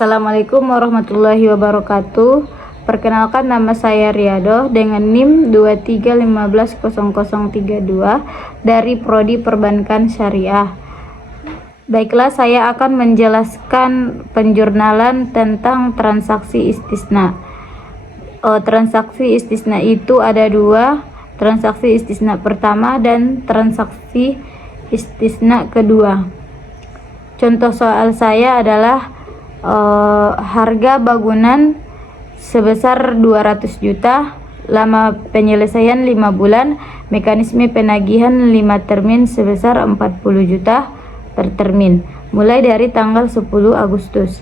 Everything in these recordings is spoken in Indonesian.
Assalamualaikum warahmatullahi wabarakatuh. Perkenalkan, nama saya Riado dengan NIM 23150032 dari Prodi Perbankan Syariah. Baiklah, saya akan menjelaskan penjurnalan tentang transaksi istisna. Transaksi istisna itu ada dua, transaksi istisna pertama dan transaksi istisna kedua. Contoh soal saya adalah harga bangunan sebesar 200 juta, lama penyelesaian 5 bulan, mekanisme penagihan 5 termin sebesar 40 juta per termin, mulai dari tanggal 10 Agustus.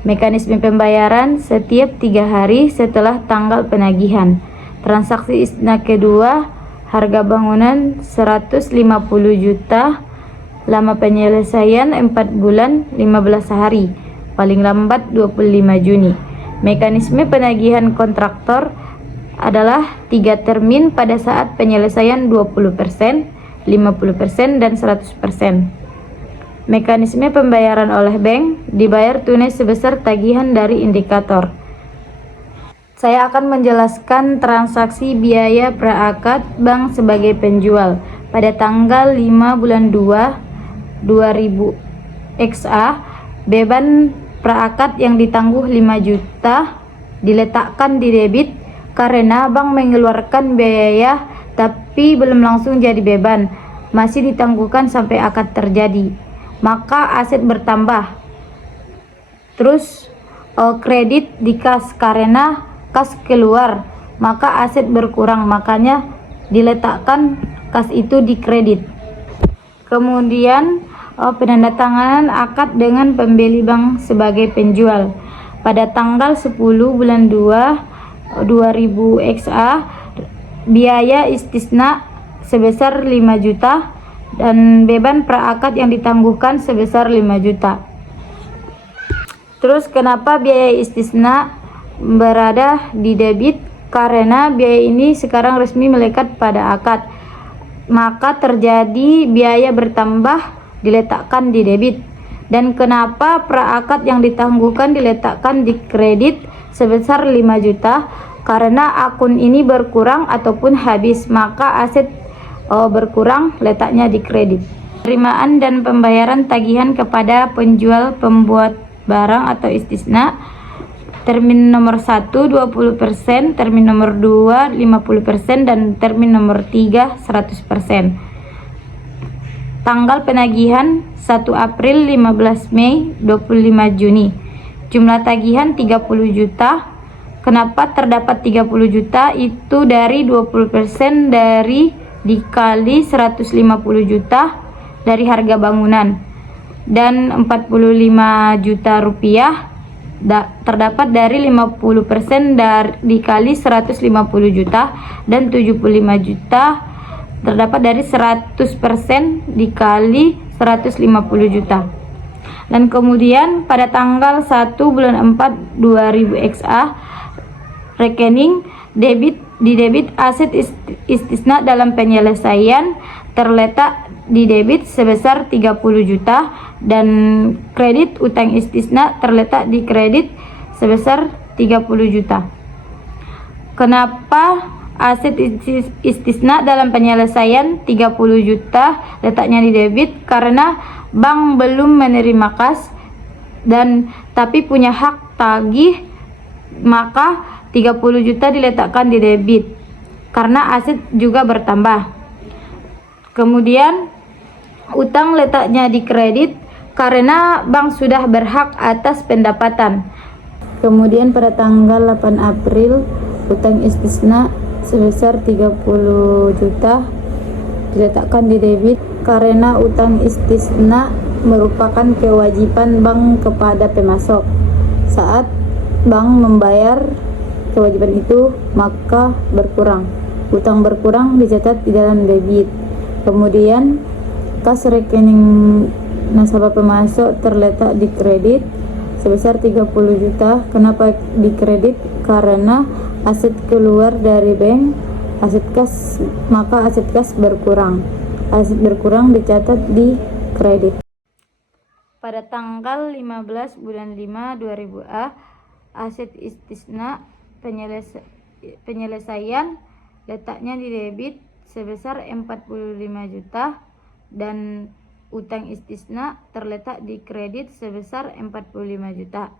Mekanisme pembayaran setiap 3 hari setelah tanggal penagihan. Transaksi istisna kedua, harga bangunan 150 juta, lama penyelesaian 4 bulan 15 hari, paling lambat 25 Juni. Mekanisme penagihan kontraktor adalah 3 termin pada saat penyelesaian 20%, 50% dan 100%. Mekanisme pembayaran oleh bank, dibayar tunai sebesar tagihan dari indikator. Saya akan menjelaskan transaksi biaya praakad bank sebagai penjual pada tanggal 5 bulan 2 2000 XA. Beban praakad yang ditangguh 5 juta diletakkan di debit karena bank mengeluarkan biaya tapi belum langsung jadi beban, masih ditangguhkan sampai akad terjadi, maka aset bertambah. Terus kredit di kas karena kas keluar, maka aset berkurang, makanya diletakkan kas itu di kredit. Kemudian penandatanganan akad dengan pembeli bank sebagai penjual pada tanggal 10 bulan 2 2000 XA. Biaya istisna sebesar 5 juta dan beban praakad yang ditangguhkan sebesar 5 juta. Terus kenapa biaya istisna berada di debit? Karena biaya ini sekarang resmi melekat pada akad, maka terjadi biaya bertambah diletakkan di debit. Dan kenapa praakad yang ditangguhkan diletakkan di kredit sebesar 5 juta? Karena akun ini berkurang ataupun habis, maka aset berkurang, letaknya di kredit. Penerimaan dan pembayaran tagihan kepada penjual pembuat barang atau istisna. Termin nomor 1 20%, termin nomor 2 50% dan termin nomor 3 100%. Tanggal penagihan 1 April, 15 Mei, 25 Juni. Jumlah tagihan 30 juta. Kenapa terdapat 30 juta? Itu dari 20% dari dikali 150 juta dari harga bangunan, dan 45 juta rupiah terdapat dari 50% dikali 150 juta, dan 75 juta terdapat dari 100% dikali 150 juta. Dan kemudian pada tanggal 1 bulan 4 2000 XA, rekening debit aset istisna dalam penyelesaian terletak di debit sebesar 30 juta dan kredit utang istisna terletak di kredit sebesar 30 juta. Kenapa aset istisna dalam penyelesaian 30 juta letaknya di debit? Karena bank belum menerima kas dan tapi punya hak tagih, maka 30 juta diletakkan di debit karena aset juga bertambah. Kemudian utang letaknya di kredit karena bank sudah berhak atas pendapatan. Kemudian pada tanggal 8 April utang istisna sebesar 30 juta diletakkan di debit karena utang istisna merupakan kewajiban bank kepada pemasok. Saat bank membayar kewajiban itu, maka berkurang. Utang berkurang dicatat di dalam debit. Kemudian kas rekening nasabah pemasok terletak di kredit sebesar 30 juta. Kenapa di kredit? Karena aset keluar dari bank, aset kas, maka aset kas berkurang. Aset berkurang dicatat di kredit. pada tanggal 15 bulan 5 2000A, aset istisna penyelesaian letaknya di debit sebesar 45 juta dan utang istisna terletak di kredit sebesar 45 juta.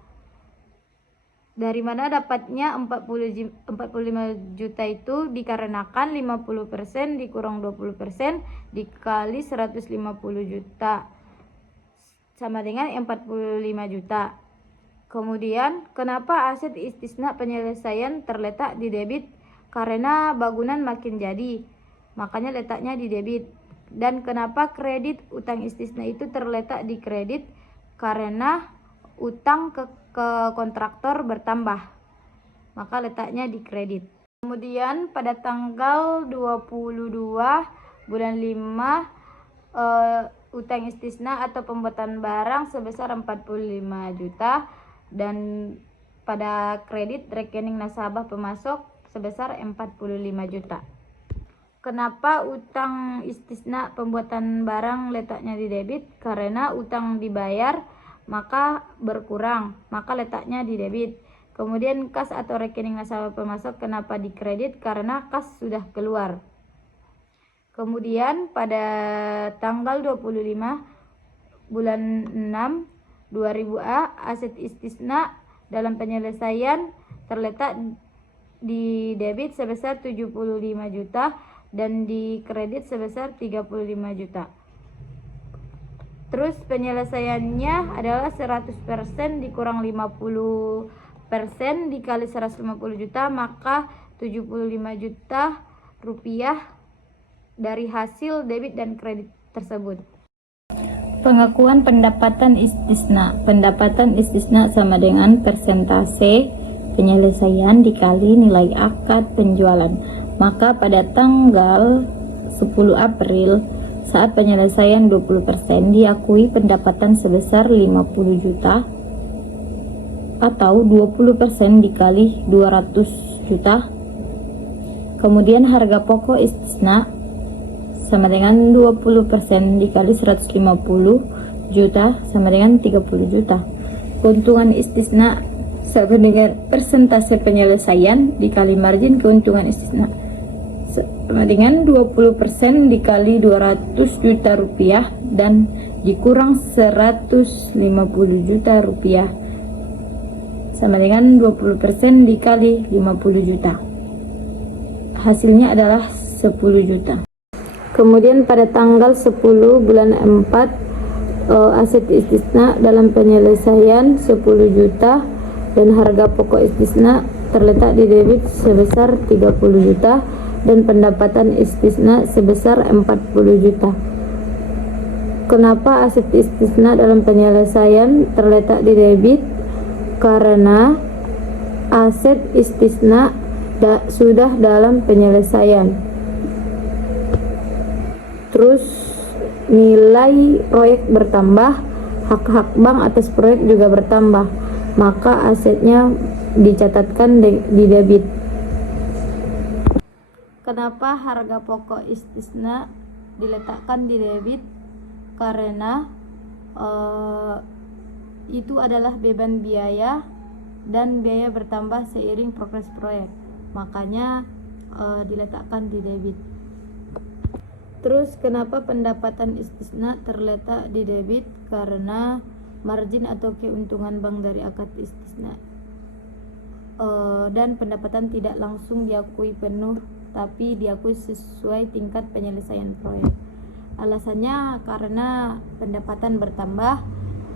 Dari mana dapatnya 45 juta itu? Dikarenakan 50% dikurang 20% dikali 150 juta sama dengan 45 juta. Kemudian, kenapa aset istisna penyelesaian terletak di debit? Karena bangunan makin jadi, makanya letaknya di debit. Dan kenapa kredit utang istisna itu terletak di kredit? Karena utang ke kontraktor bertambah, maka letaknya di kredit. Kemudian pada tanggal 22 bulan 5 utang istisna atau pembuatan barang sebesar 45 juta dan pada kredit rekening nasabah pemasok sebesar 45 juta. Kenapa utang istisna pembuatan barang letaknya di debit? Karena utang dibayar maka berkurang, maka letaknya di debit. Kemudian kas atau rekening nasabah pemasok kenapa di kredit? Karena kas sudah keluar. Kemudian pada tanggal 25 bulan 6 2000A, aset istisna dalam penyelesaian terletak di debit sebesar 75 juta dan di kredit sebesar 35 juta. Terus penyelesaiannya adalah 100% dikurang 50% dikali 150 juta, maka 75 juta rupiah dari hasil debit dan kredit tersebut. Pengakuan pendapatan istisna. Pendapatan istisna sama dengan persentase penyelesaian dikali nilai akad penjualan. Maka pada tanggal 10 April saat penyelesaian 20% diakui pendapatan sebesar 50 juta atau 20% dikali 200 juta. Kemudian harga pokok istisna sama dengan 20% dikali 150 juta sama dengan 30 juta. Keuntungan istisna sama dengan persentase penyelesaian dikali margin keuntungan istisna sama dengan 20% dikali 200 juta rupiah dan dikurang 150 juta rupiah sama dengan 20% dikali 50 juta. Hasilnya adalah 10 juta. Kemudian pada tanggal 10 bulan 4 aset istisna dalam penyelesaian 10 juta dan harga pokok istisna terletak di debit sebesar 30 juta dan pendapatan istisna sebesar 40 juta. Kenapa aset istisna dalam penyelesaian terletak di debit? Karena aset istisna sudah dalam penyelesaian. Terus nilai proyek bertambah, hak-hak bank atas proyek juga bertambah, maka asetnya dicatatkan di debit. Kenapa harga pokok istisna diletakkan di debit? Karena itu adalah beban biaya dan biaya bertambah seiring progres proyek, makanya diletakkan di debit. Terus kenapa pendapatan istisna terletak di debit? Karena margin atau keuntungan bank dari akad istisna dan pendapatan tidak langsung diakui penuh tapi diakui sesuai tingkat penyelesaian proyek. Alasannya karena pendapatan bertambah,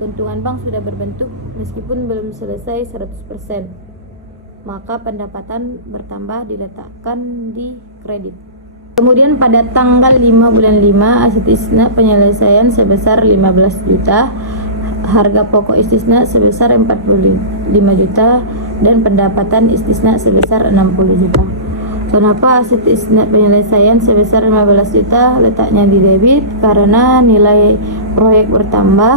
keuntungan bank sudah berbentuk meskipun belum selesai 100%, maka pendapatan bertambah diletakkan di kredit. Kemudian pada tanggal 5 bulan 5 aset istisna penyelesaian sebesar 15 juta, harga pokok istisna sebesar 45 juta dan pendapatan istisna sebesar 60 juta. Kenapa aset istisna penyelesaian sebesar 15 juta letaknya di debit? Karena nilai proyek bertambah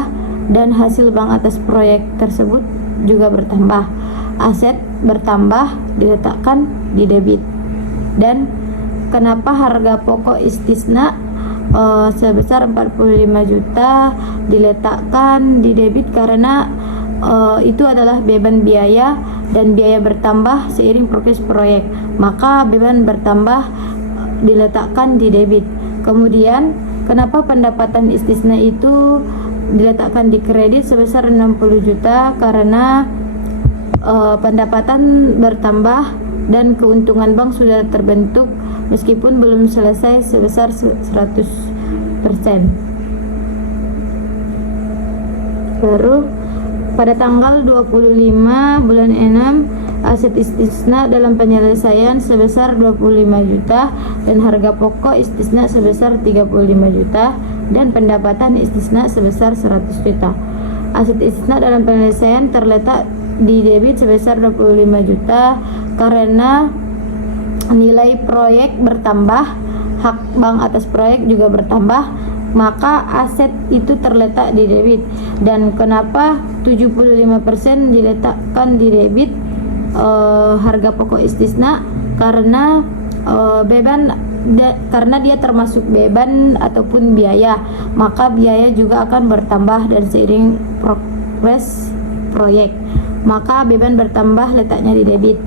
dan hasil bank atas proyek tersebut juga bertambah. Aset bertambah diletakkan di debit. Dan kenapa harga pokok istisna sebesar 45 juta diletakkan di debit karena itu adalah beban biaya dan biaya bertambah seiring progres proyek, maka beban bertambah diletakkan di debit. Kemudian kenapa pendapatan istisna itu diletakkan di kredit sebesar 60 juta karena pendapatan bertambah dan keuntungan bank sudah terbentuk meskipun belum selesai sebesar 100%. Baru pada tanggal 25 bulan 6 aset istisna dalam penyelesaian sebesar 25 juta dan harga pokok istisna sebesar 35 juta dan pendapatan istisna sebesar 100 juta. Aset istisna dalam penyelesaian terletak di debit sebesar 25 juta karena nilai proyek bertambah, hak bank atas proyek juga bertambah, maka aset itu terletak di debit. Dan kenapa 75% diletakkan di debit harga pokok istisna karena karena dia termasuk beban ataupun biaya, maka biaya juga akan bertambah dan seiring progres proyek, maka beban bertambah letaknya di debit.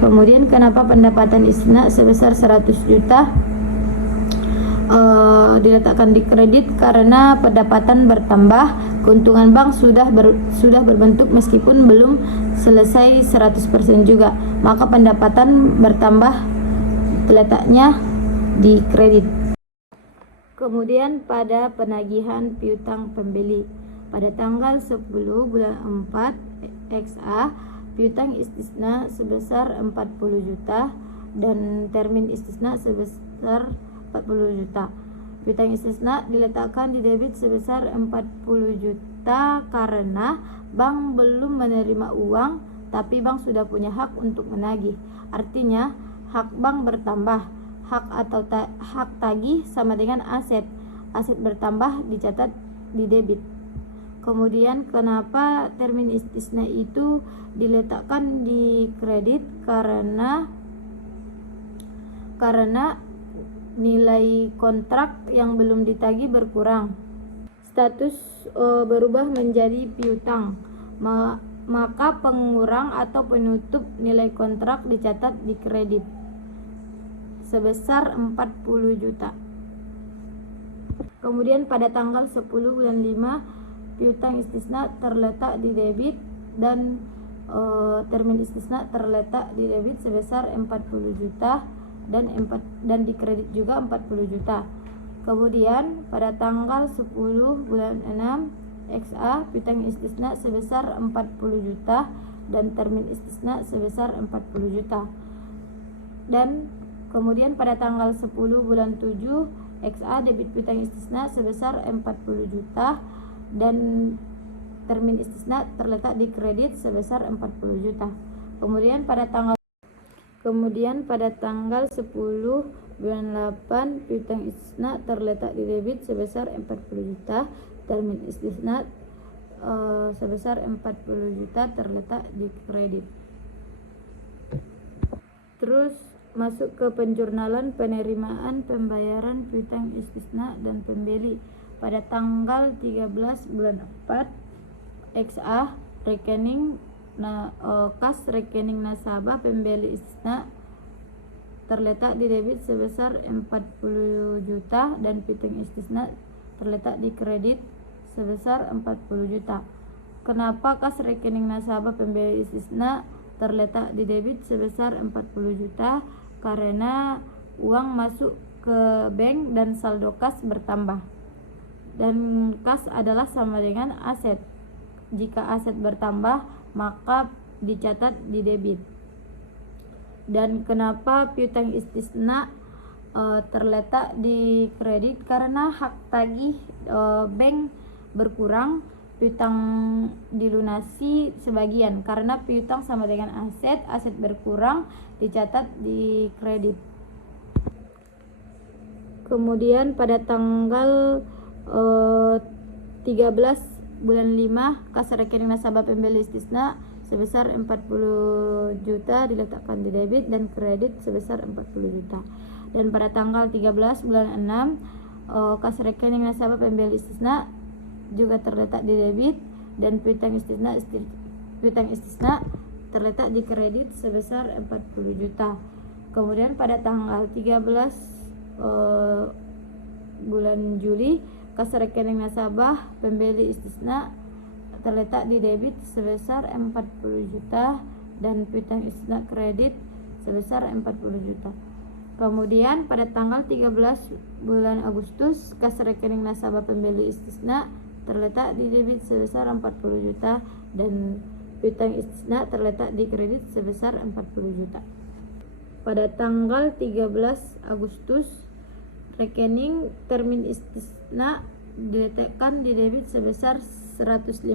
Kemudian kenapa pendapatan istisna sebesar 100 juta diletakkan di kredit karena pendapatan bertambah, keuntungan bank sudah berbentuk meskipun belum selesai 100% juga, maka pendapatan bertambah letaknya di kredit. Kemudian pada penagihan piutang pembeli pada tanggal 10 bulan 4 XA piutang istisna sebesar 40 juta dan termin istisna sebesar 40 juta. Piutang istisna diletakkan di debit sebesar 40 juta karena bank belum menerima uang tapi bank sudah punya hak untuk menagih. Artinya hak bank bertambah, hak tagih sama dengan aset. Aset bertambah dicatat di debit. Kemudian kenapa termin istisna itu diletakkan di kredit karena nilai kontrak yang belum ditagih berkurang, status berubah menjadi piutang, maka pengurang atau penutup nilai kontrak dicatat di kredit sebesar 40 juta. Kemudian pada tanggal 10 bulan 5 piutang istisna terletak di debit dan termin istisna terletak di debit sebesar 40 juta dan di kredit juga 40 juta. Kemudian pada tanggal 10 bulan 6 XA piutang istisna sebesar 40 juta dan termin istisna sebesar 40 juta. Dan kemudian pada tanggal 10 bulan 7 XA debit piutang istisna sebesar 40 juta dan termin istisna terletak di kredit sebesar 40 juta. Kemudian pada tanggal 10 bulan 8 piutang istisna terletak di debit sebesar 40 juta, termin istisna sebesar 40 juta terletak di kredit. Terus masuk ke penjurnalan penerimaan pembayaran piutang istisna dan pembeli pada tanggal 13 bulan 4 XA rekening kas rekening nasabah pembeli istisna terletak di debit sebesar 40 juta dan piutang istisna terletak di kredit sebesar 40 juta. Kenapa kas rekening nasabah pembeli istisna terletak di debit sebesar 40 juta? Karena uang masuk ke bank dan saldo kas bertambah. Dan kas adalah sama dengan aset. Jika aset bertambah, maka dicatat di debit. Dan kenapa piutang istisna terletak di kredit? Karena hak tagih bank berkurang, piutang dilunasi sebagian. Karena piutang sama dengan aset berkurang dicatat di kredit. Kemudian pada tanggal 13 bulan 5 kas rekening nasabah pembeli istisna sebesar 40 juta diletakkan di debit dan kredit sebesar 40 juta. Dan pada tanggal 13 bulan 6 kas rekening nasabah pembeli istisna juga terletak di debit, dan piutang istisna terletak di kredit sebesar 40 juta. Kemudian pada tanggal 13 bulan Juli, kas rekening nasabah pembeli istisna terletak di debit sebesar 40 juta dan piutang istisna kredit sebesar 40 juta. Kemudian pada tanggal 13 bulan Agustus, kas rekening nasabah pembeli istisna terletak di debit sebesar 40 juta dan piutang istisna terletak di kredit sebesar 40 juta. Pada tanggal 13 Agustus, rekening termin istisna diletakkan di debit sebesar 150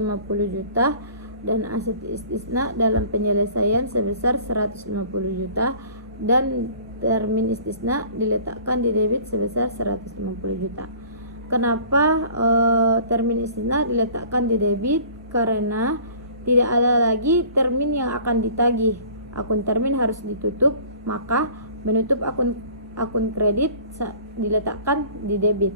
juta dan aset istisna dalam penyelesaian sebesar 150 juta dan termin istisna diletakkan di debit sebesar 150 juta. Kenapa termin istisna diletakkan di debit? Karena tidak ada lagi termin yang akan ditagih. Akun termin harus ditutup, maka menutup akun kredit diletakkan di debit.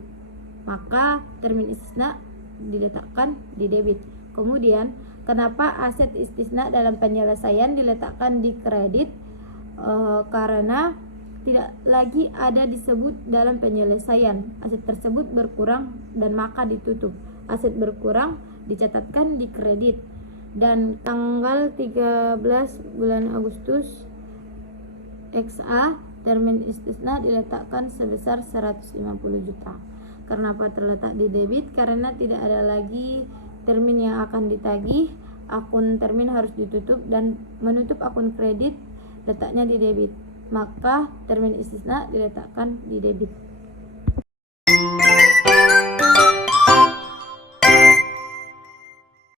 Maka termin istisna diletakkan di debit. Kemudian, kenapa aset istisna dalam penyelesaian diletakkan di kredit? Karena tidak lagi ada disebut dalam penyelesaian. Aset tersebut berkurang dan maka ditutup. Aset berkurang dicatatkan di kredit. Dan tanggal 13 bulan Agustus XA, termin istisna diletakkan sebesar 150 juta. Kenapa terletak di debit? Karena tidak ada lagi termin yang akan ditagih. Akun termin harus ditutup dan menutup akun kredit letaknya di debit. Maka termin istisna diletakkan di debit.